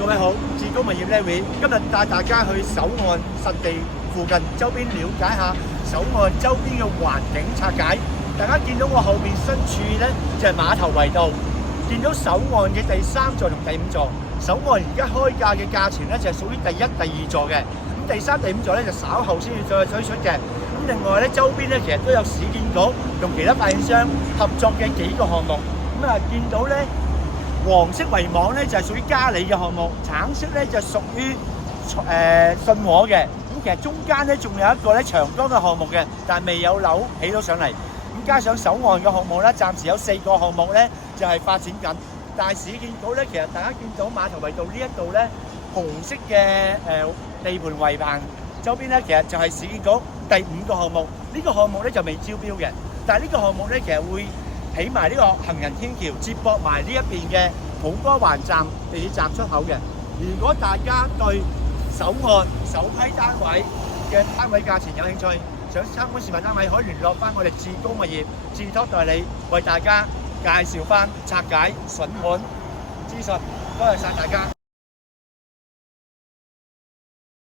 各位好，志高物業呢會今日帶大家去首岸實地附近周邊了解下首岸周邊嘅環境拆解。大家見到我後面身處呢就係碼頭圍道，見到首岸嘅第3座同第5座。首岸而家開價嘅價錢呢就係屬於第1、第2座嘅，咁第3、第5座呢就稍後先至再推出嘅。咁另外呢周邊呢其實都有市建局同其他發展商合作嘅幾個項目。咁啊見到呢。黃色圍網咧就係屬於嘉里嘅項目，橙色咧就屬於信和嘅。咁其實中間咧仲有一個咧長江嘅項目嘅，但係未有樓起到上嚟。咁加上首岸嘅項目咧，暫時有4個項目咧就係發展緊。但係市建局咧，其實大家見到碼頭圍道呢一度咧紅色嘅地盤圍棚周邊咧，其實就係市建局第5個項目。呢個項目咧就未招標嘅，但係呢個項目咧其實會起埋呢個行人天橋，接駁埋呢一邊嘅土瓜灣站地鐵站出口嘅。如果大家對首岸首批單位嘅單位價錢有興趣，想參觀示範單位，可以聯絡翻我哋志高物業志託代理，為大家介紹翻拆解筍盤資訊。多謝晒大家。